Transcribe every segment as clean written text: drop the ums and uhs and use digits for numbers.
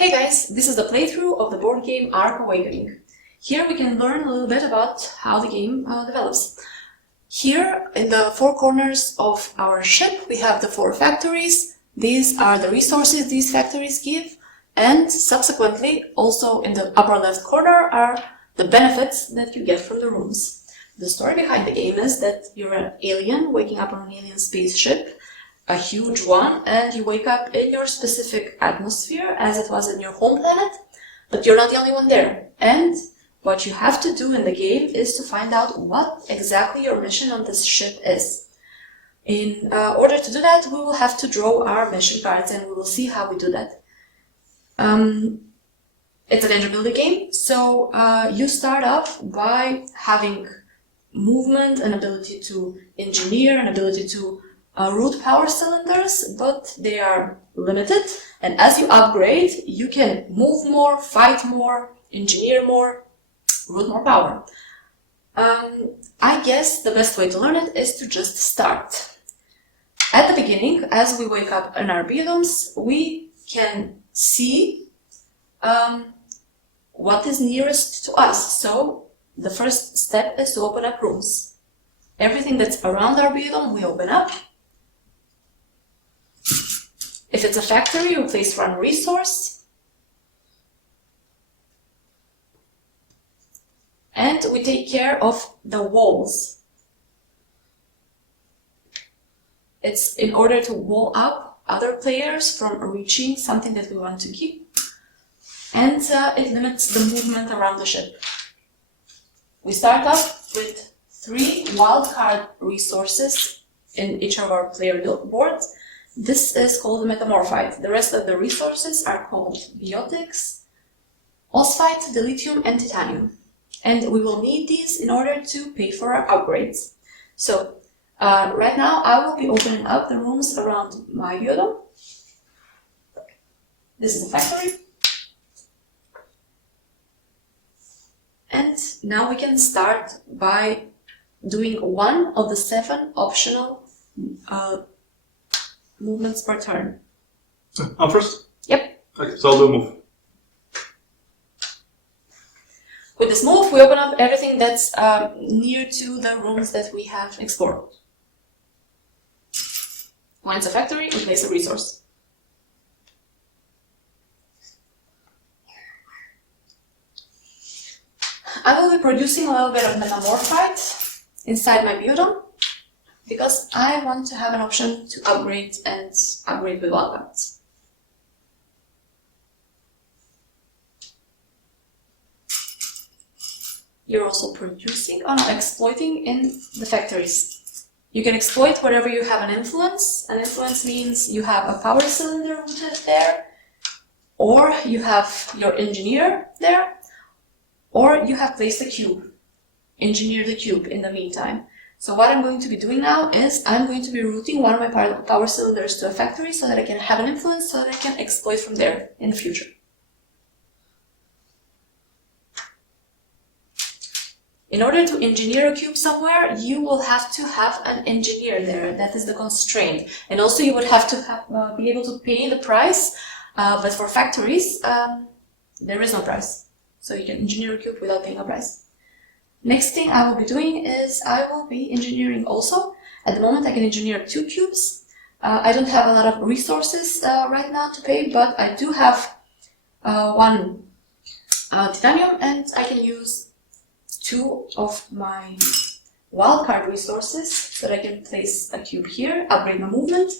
Hey guys, this is the playthrough of the board game Ark Awakening. Here we can learn a little bit about how the game develops. Here in the four corners of our ship we have the four factories. These are the resources these factories give, and subsequently also in the upper left corner are the benefits that you get from the rooms. The story behind the game is that you're an alien waking up on an alien spaceship, a huge one, and you wake up in your specific atmosphere as it was in your home planet, but you're not the only one there. And what you have to do in the game is to find out what exactly your mission on this ship is. In order to do that, we will have to draw our mission cards, and we will see how we do that. It's an engine building game, so you start off by having movement, an ability to engineer, an ability to root power cylinders, but they are limited, and as you upgrade, you can move more, fight more, engineer more, root more power. I guess the best way to learn it is to just start. At the beginning, as we wake up in our biodomes, we can see what is nearest to us. So the first step is to open up rooms. Everything that's around our biodome, we open up. If it's a factory, we place one resource. And we take care of the walls. It's in order to wall up other players from reaching something that we want to keep. And it limits the movement around the ship. We start off with 3 wildcard resources in each of our player boards. This is called Metamorphite. The rest of the resources are called biotics, osphite, dilithium, and titanium. And we will need these in order to pay for our upgrades. So right now I will be opening up the rooms around my biodome. This is the factory. And now we can start by doing one of the 7 optional movements per turn. I'm first? Yep. Okay, so I'll do a move. With this move, we open up everything that's near to the rooms that we have explored. When it's a factory, we place a resource. I will be producing a little bit of Metamorphite inside my biodome, because I want to have an option to upgrade and upgrade with wildcards. You're also producing or exploiting in the factories. You can exploit wherever you have an influence. An influence means you have a power cylinder rooted there, or you have your engineer there, or you have placed a cube. Engineer the cube in the meantime. So what I'm going to be doing now is I'm going to be routing one of my power cylinders to a factory so that I can have an influence, so that I can exploit from there in the future. In order to engineer a cube somewhere, you will have to have an engineer there. That is the constraint. And also you would have to be able to pay the price, but for factories, there is no price. So you can engineer a cube without paying a price. Next thing I will be doing is I will be engineering also. At the moment I can engineer 2 cubes. I don't have a lot of resources right now to pay, but I do have 1 titanium, and I can use 2 of my wildcard resources so that I can place a cube here, upgrade my movement,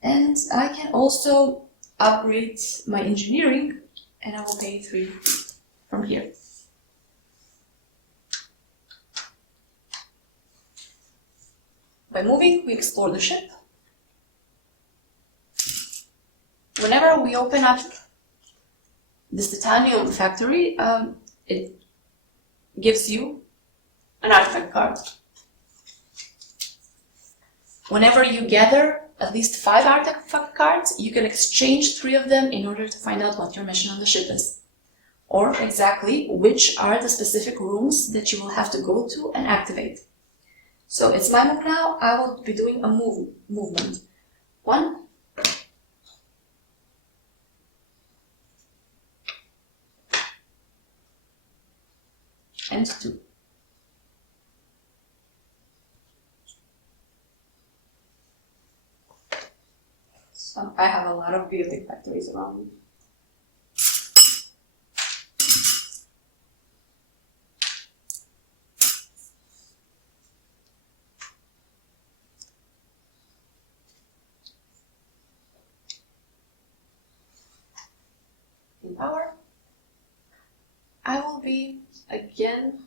and I can also upgrade my engineering, and I will pay 3 from here. By moving, we explore the ship. Whenever we open up this titanium factory, it gives you an artifact card. Whenever you gather at least 5 artifact cards, you can exchange 3 of them in order to find out what your mission on the ship is, or exactly which are the specific rooms that you will have to go to and activate. So it's my move now. I will be doing a movement. 1, and 2. So I have a lot of building factories around me. In power, I will be again,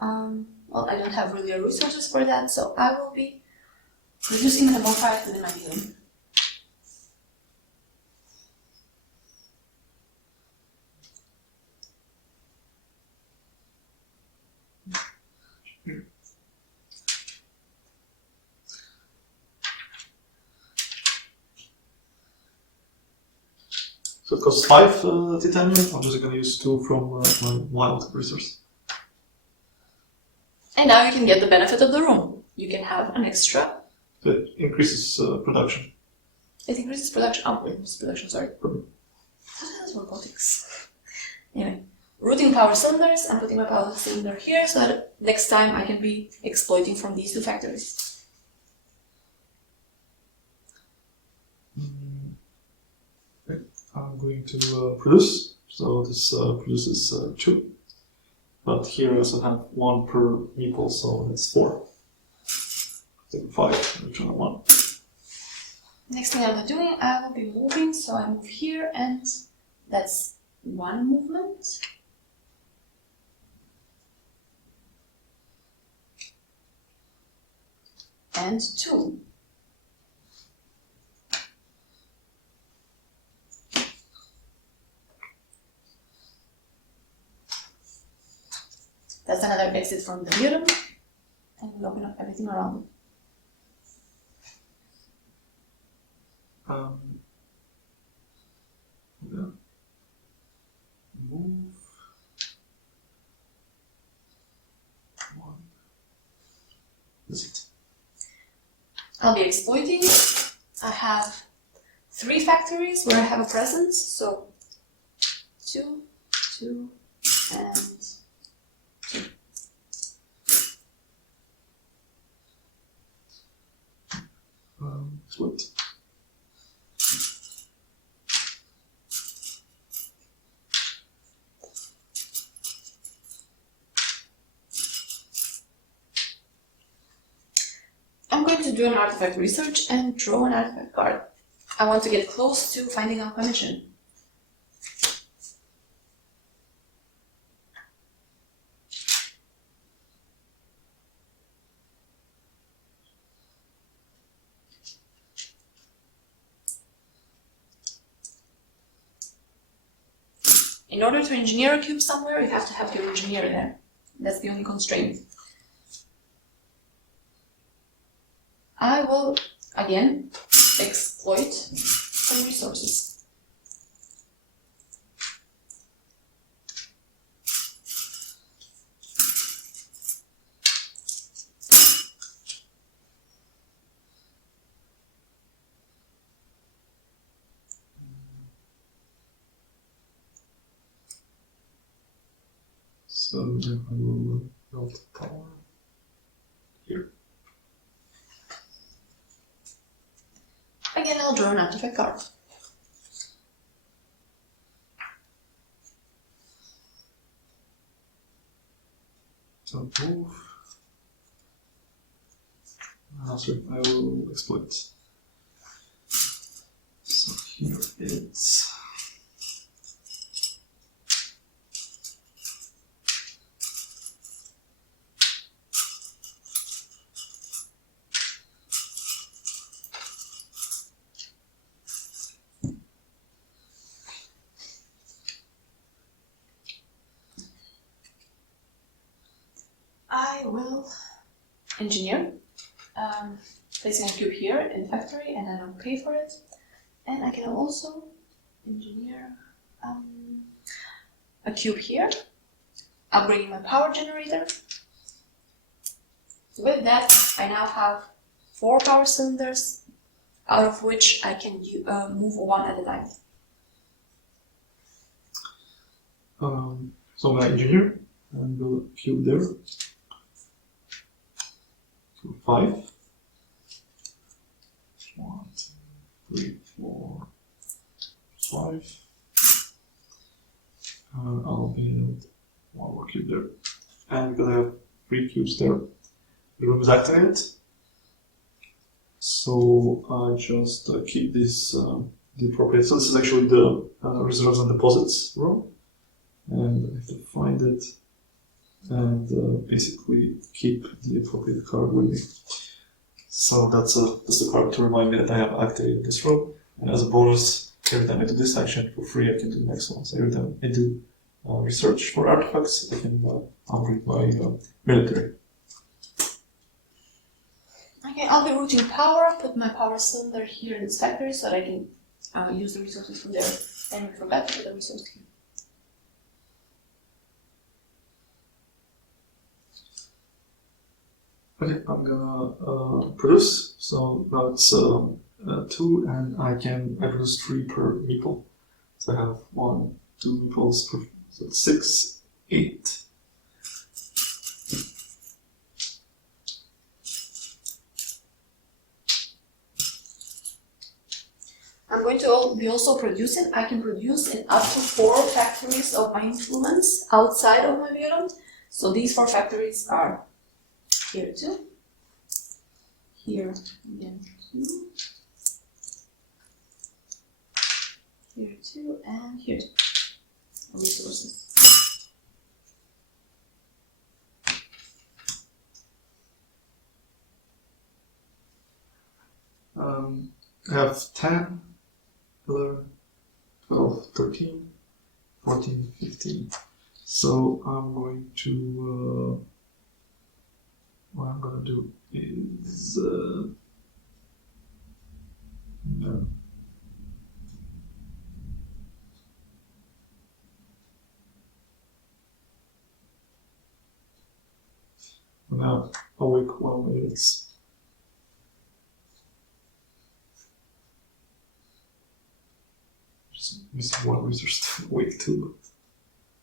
well, I don't have really resources for that, so I will be producing Metamorphite within my biome. So it costs 5 titanium. I'm just going to use 2 from my wild resource. And now you can get the benefit of the room. You can have an extra. It increases production. It increases production. Oh, it increases production, sorry. That's robotics. Anyway, routing power cylinders. I'm putting my power cylinder here so that next time I can be exploiting from these 2 factories. Okay. I'm going to produce. So this produces 2. But here I also have 1 per meeple, so that's 4. Take 5, return 1. Next thing I'm doing, I will be moving, so I move here, and that's 1 movement. And 2. That's another exit from the biodome, and we'll open up everything around it. Yeah. Move 1. That's it. I'll be exploiting. I have 3 factories where I have a presence, so 2, 2, and 2. Split. I'm going to do an artifact research and draw an artifact card. I want to get close to finding out my mission. In order to engineer a cube somewhere, you have to have your engineer there. That's the only constraint. I will, again, exploit some resources. So then I will build power here. Again, I'll draw an artifact card. So move. Sorry, I will exploit. So here it's I will engineer, placing a cube here in the factory, and I don't pay for it. And I can also engineer a cube here. I'm bringing my power generator. With that, I now have 4 power cylinders, out of which I can move 1 at a time. so I'm gonna engineer and build a cube there. So 5. 1, 2, 3, 4, 5. I'll build one more cube there. And because I have 3 cubes there, the room is activated. So I just keep this the appropriate. So this is actually the reserves and deposits row, and I have to find it and basically keep the appropriate card with me. So that's the card to remind me that I have activated this row. And as a bonus, every time I do this action for free, I can do the next one. So every time I do research for artifacts, I can upgrade my military. Okay, I'll be routing power, put my power cylinder here in this factory so that I can use the resources from there, and we forgot to put the resource here. Okay, I'm gonna produce. So now it's 2, and I produce 3 per meeple. So I have 1, 2 meeples per, so it's 6, 8. I'm going to be also producing. I can produce in up to 4 factories of my influence outside of my biodome. So these 4 factories are here 2, here again 2, here 2, and here 2. Resources. I have 10, 11, 12, 13, 14, 15. So I'm going to, what I'm going to do is, no. Now, awake 1 minutes. Just missing 1 resource to awake 2,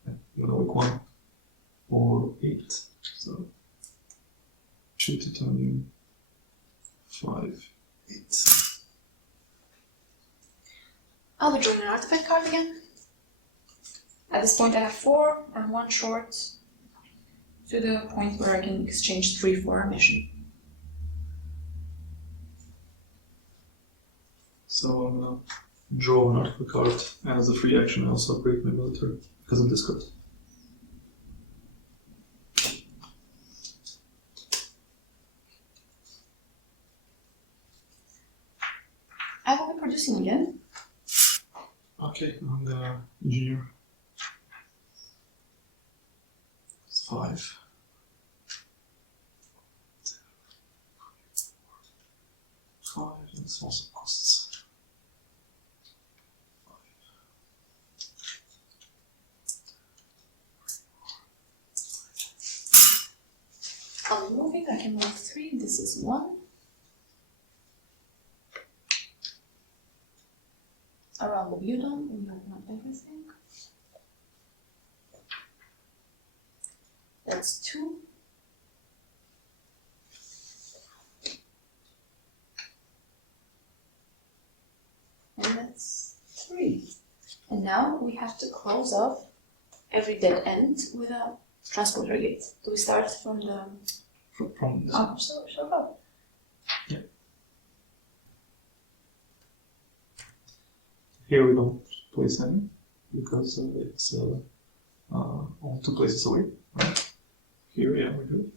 but I'm gonna awake 1 or 8. So 2 titanium, 5, 8. I'll be drawing an artifact card again. At this point I have 4 and 1 short to the point where I can exchange 3 for our mission. So I'm gonna draw an artifact card, and as a free action I also upgrade my military because of this card. I will be producing again. Okay, I'm gonna engineer. It's 5. 5, and this also costs 5. I'll be moving, I can move 3, this is 1. Around the biodome, we have not everything. That's 2. And that's 3. And now we have to close off every dead end with a transporter gate. Do we start from the... From this. Oh, so go. Yeah. Here we don't place any because it's on 2 places away. Right? Here, yeah, we do.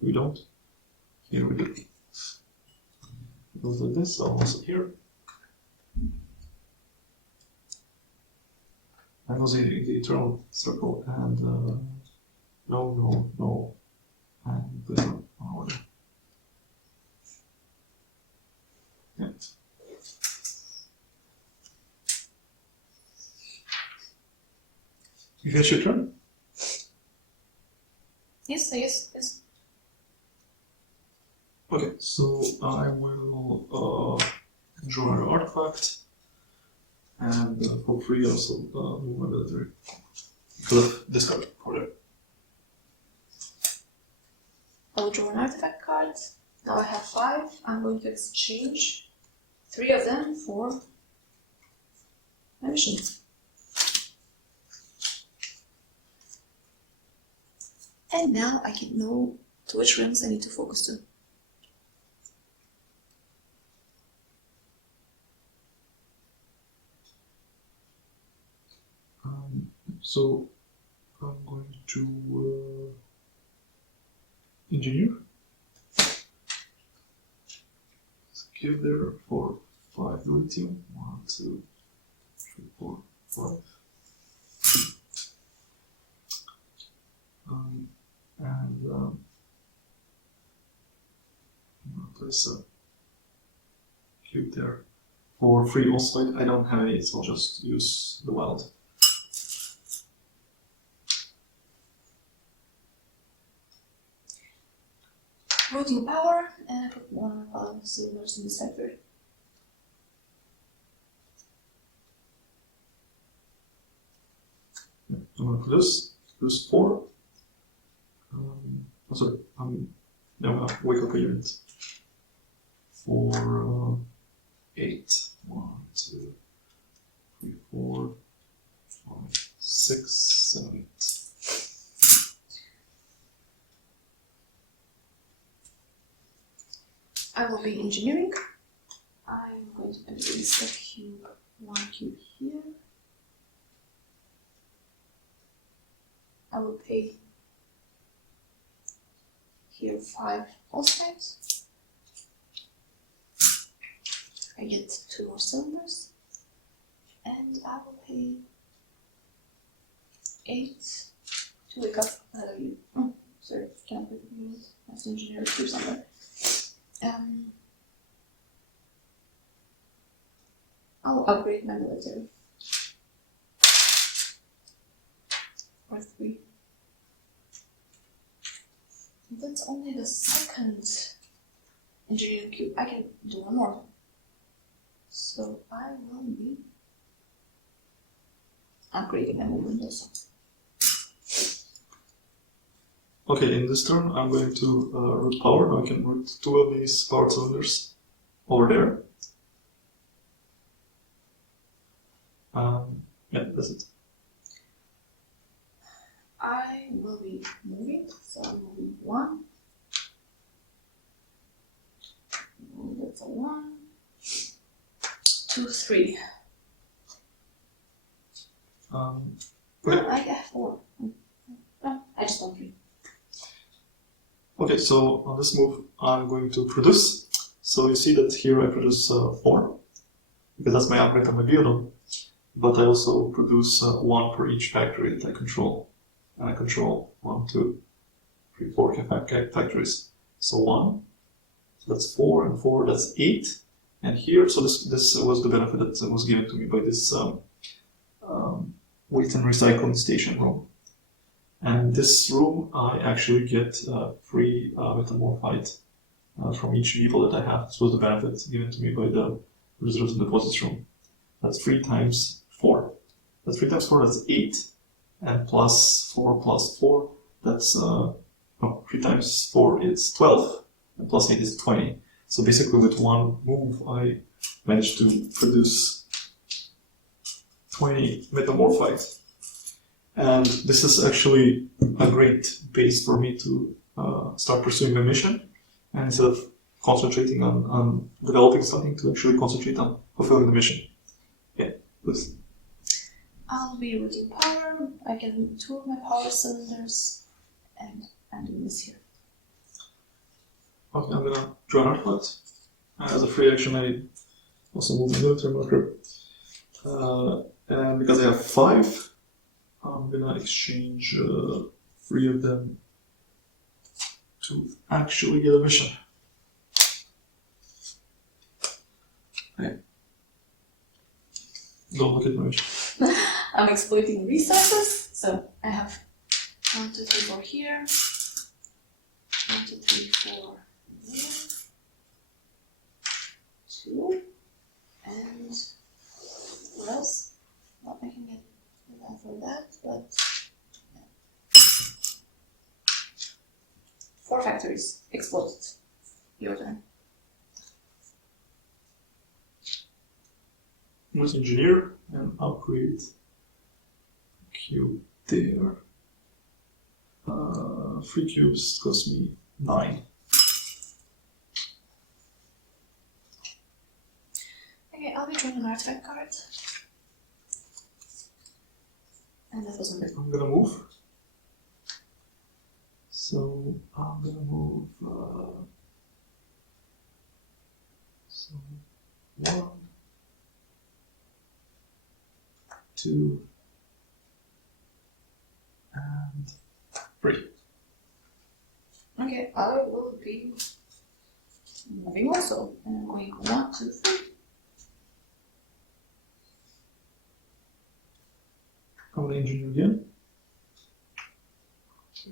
We don't. Here we do. It goes like this, so also here. And also the eternal circle, and no, and order. Yeah. You finish your turn? Yes. Okay, so I will draw an artifact, and for free also move my military. Because of this card for there. I will draw an artifact card. Now I have 5. I'm going to exchange 3 of them for my mission. And now I can know to which realms I need to focus to. So I'm going to engineer. Give there for 5 lithium. 1, 2, 3, 4, 5. Place a cube there. For free also, I don't have any, so I'll just use the wild. Routing power, and I put 1 of silvers in this factory. I'm going to produce 4. Sorry, now I'm going to wake up a unit. For 8. 1, 2, 3, 4, 5, 6, 7, 8. I will be engineering. I'm going to place a cube, 1 cube here. I will pay here 5 oxides. I get 2 more cylinders. And I will pay 8 to wake up another cube. Oh, sorry, can't wake up a unit. I have to engineer a cube somewhere. I will upgrade my military. For 3. That's only the second engineering cube. I can do 1 more. So I will be upgrading my movement also. Okay, in this turn I'm going to root power. Now I can root 2 of these power cylinders over there. Yeah, that's it. I will be moving, so I'm moving 1. Oh, that's a 1. 2, 3. Okay. No, I have 4. No, I just want 3. Okay, so on this move I'm going to produce. So you see that here I produce 4, because that's my upgrade on my biodome. But I also produce 1 per each factory that I control. And I control 1, 2, 3, 4 factories. So 1, so that's 4, and 4, that's 8. And here, so this was the benefit that was given to me by this weight and recycling station room. And this room, I actually get free Metamorphite from each vehicle that I have. This was the benefit given to me by the reserves and deposits room. That's 3 times 4. That's 3 times 4, that's 8. And plus 4 plus 4, that's 3 times 4 is 12. And plus 8 is 20. So basically with 1 move, I managed to produce 20 Metamorphite. And this is actually a great base for me to start pursuing my mission. And instead of concentrating on developing something, to actually concentrate on fulfilling the mission. Yeah, please. I'll be routing power. I can route 2 of my power cylinders. And I'm doing this here. Okay, I'm gonna draw an artifact. As a free action, I also move the military marker. And because I have 5, I'm gonna exchange 3 of them to actually get a mission. Okay. Don't look at my mission. I'm exploiting resources. So I have 1, 2, 3, 4 here. 1, 2, 3, 4 there. 2. And what else? Well, I can get that for that, but yeah. 4 factories. Exploit it. Your turn. Let's engineer and upgrade cube there. 3 cubes cost me 9. Okay, I'll be drawing an artifact card. And that was on I'm gonna move. So I'm gonna move. So 1, 2, and 3. Okay, I will be moving also. And I'm going 1, 2, 3. I'm gonna engineer again.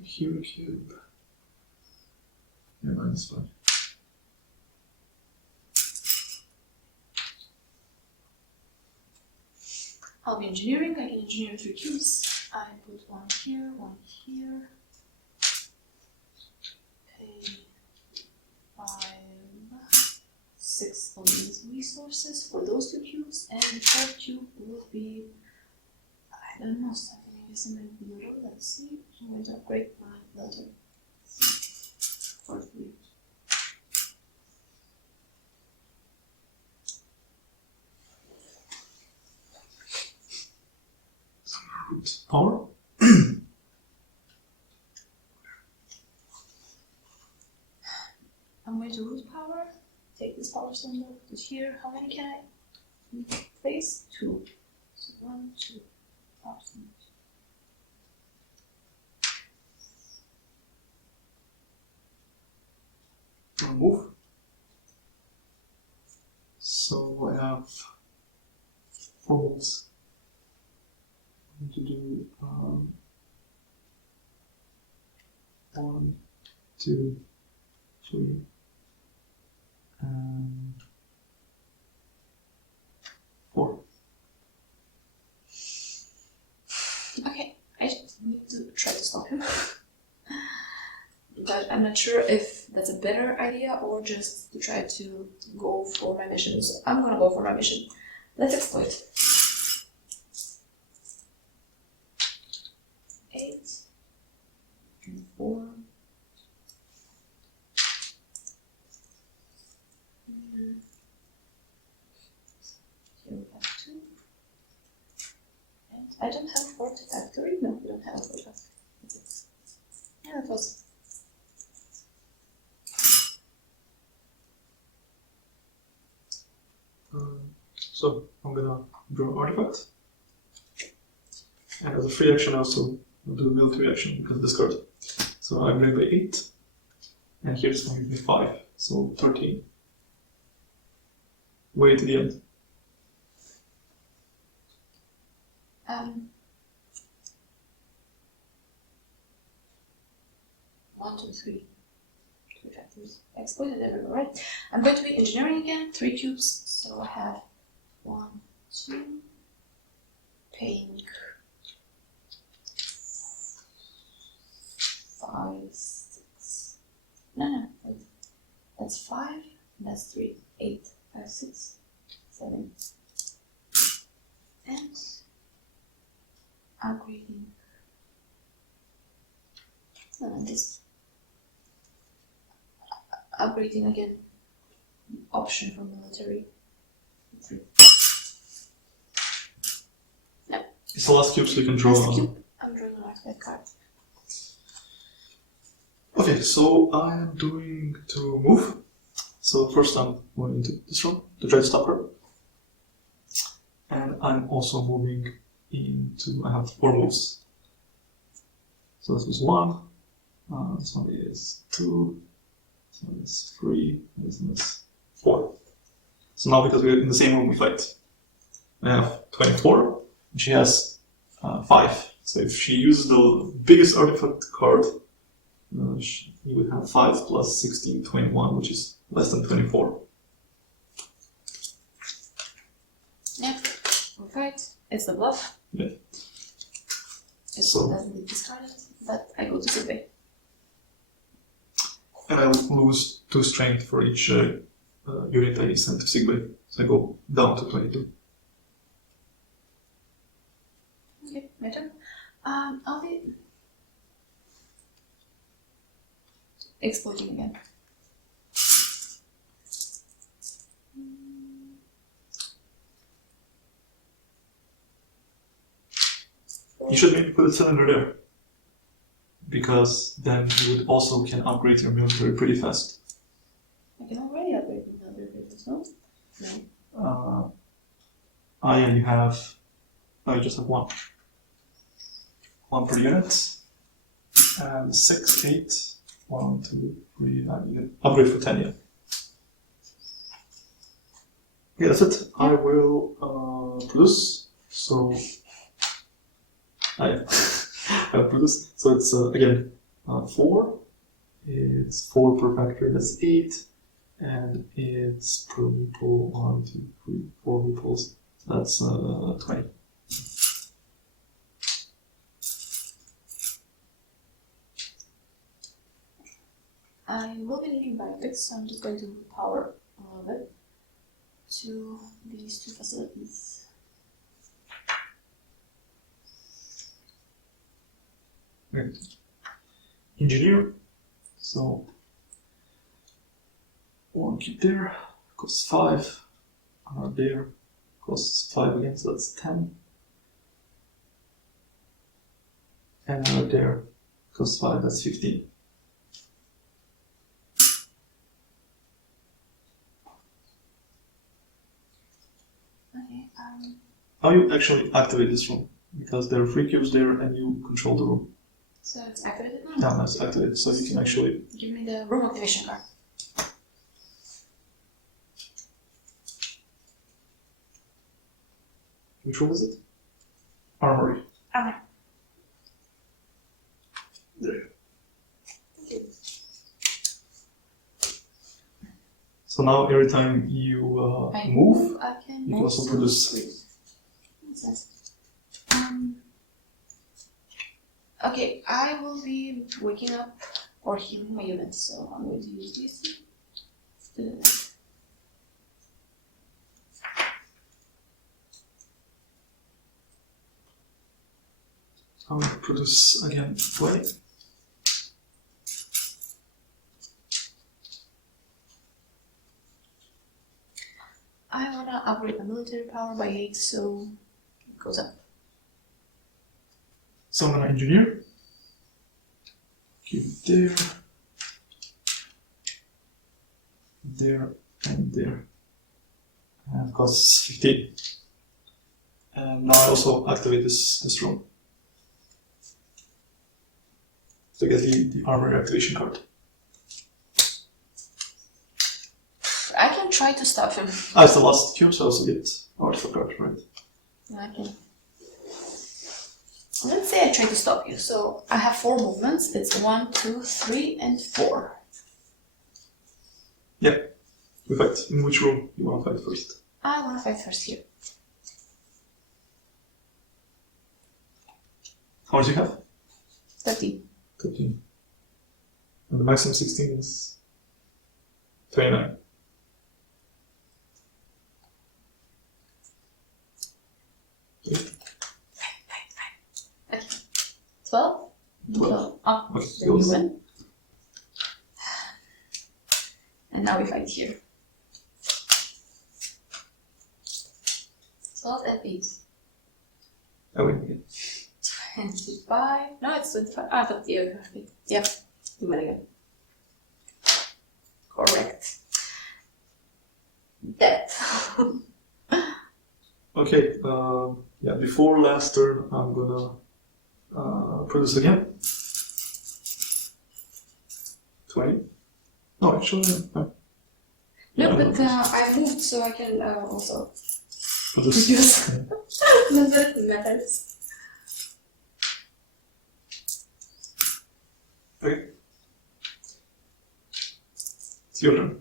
Here, cube. Yeah, that's fine. I'll be engineering. I can engineer 3 cubes. I put 1 here, 1 here. Pay 5, 6 of these resources for those 2 cubes, and the 3rd cube will be, I don't know, something I guess in the middle. Let's see. I'm going to upgrade my military for 3. Power. I'm going to root power. Take this power stone, put it here. How many can I place? 2. So 1, 2. Awesome. I'll move. So I have 4 moves. I need to do 1, 2, 3, and 4. Okay, I just need to try to stop him. But I'm not sure if that's a better idea or just to try to go for my mission. So I'm gonna go for my mission. Let's exploit. 8 and 4. Here we have 2. And I don't have Fort Factory. No, we don't have a Fort Factory. Yeah, that was. So I'm gonna draw an artifact. And as a free action, I also do a military action because of this card. So I'm going by 8. And here's going to be 5. So 13. Way to the end. One, two, three. 2 factors. Exploited everywhere, right? I'm going to be engineering again. 3 cubes. So I have 1, 2. Pink. 5, 6. No, wait. That's 5. That's 3. 8, 5, 6, 7. And upgrading. And this upgrading again. Option for military. 3. No. It's the last cube, so you can draw. Last cube. I'm drawing an artifact card. Okay, so I am doing to move. So first I'm going into this room to try to stop her. And I'm also moving into, I have 4 moves. So this is 1, this one is 2, this one is 3, this one is 4. So now because we're in the same room we fight. I have 24, and she has 5. So if she uses the biggest artifact card, you would have 5 plus 16, 21, which is less than 24. Yeah, we'll fight. It's the bluff. Yeah. It So- doesn't get discarded, but I go to survey. And I lose 2 strength for each unit I send to Sigway. So I go down to 22. Okay, my turn. I'll be exploiting again. You should maybe put a cylinder there, because then you would also can upgrade your military pretty fast. I can already upgrade the military business, no? No. Yeah, you have. No, you just have 1. 1 per unit. And 6, 8. 1, 2, 3. You can upgrade for 10, yeah. Okay, that's it. Yeah. I will produce. So. Yeah. I produce. So it's again 4. It's 4 per factory, that's 8. And it's per meeple 1, 2, 3, 4 meeples. That's 20. I will be needing biotics, so I'm just going to power a little bit to these 2 facilities. Right. Engineer. So 1 cube there, costs 5. There, costs 5 again, so that's 10. And there, costs 5, that's 15. Okay, How you actually activate this room? Because there are 3 cubes there and you control the room. so it's activated now? Yeah, that's activated, so you can actually. Give me the room activation card. Which room is it? Armory. Alright. There. Thank you. So now every time you I move, I can you can also produce. What's this? Okay, I will be waking up or healing my units, so I'm going to use these to do that. I will produce again 20. I want to upgrade my military power by 8, so it goes up. So I'm gonna engineer. Keep it there. There and there. And it costs 15. And now I also activate this room. To get the armor activation card. I can try to stop him. Ah, it's the last cube, so I also get artifact card, right? I can. Let's say I try to stop you. So I have 4 movements. It's 1, 2, 3, and 4. Yeah. We fight. In which room you want to fight first? I want to fight first here. How much do you have? 13. 13. And the maximum 16 is 29. Okay. 12? 12. Oh, Okay, then you goes. win. And now we fight here. 12 and 8. I win again. 25. No, it's 25. I thought you. Yep. You win again. Correct. Death. Okay, yeah, before last turn, I'm gonna produce again. 20. No, actually, no. No, Yeah, but I moved so I can also Produce. reduce. Okay. No, that matters. Okay. It's your turn.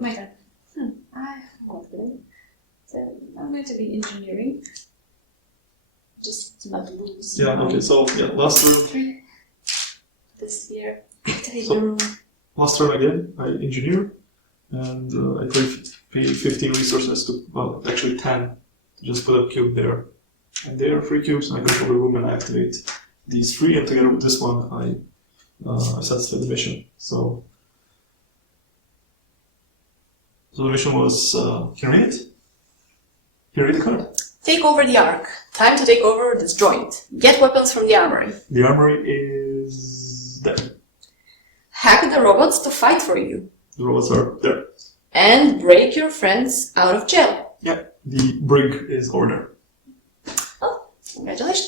My turn. I'm confident. So I'm going to be engineering. Just to not lose. Yeah, okay, so yeah, last turn. 3. This here. Activate So- the room. Last turn again, I engineer, and I pay 15 resources to, well, actually 10, to just put a cube there. And there are 3 cubes, and I control the room and I activate these 3, and together with this one, I satisfy the mission. So the mission was, can you read it? Can you read the card? Take over the Ark. Time to take over this joint. Get weapons from the armory. The armory is there. Hack the robots to fight for you. The robots are there. And break your friends out of jail. Yeah, the brig is over there. Congratulations.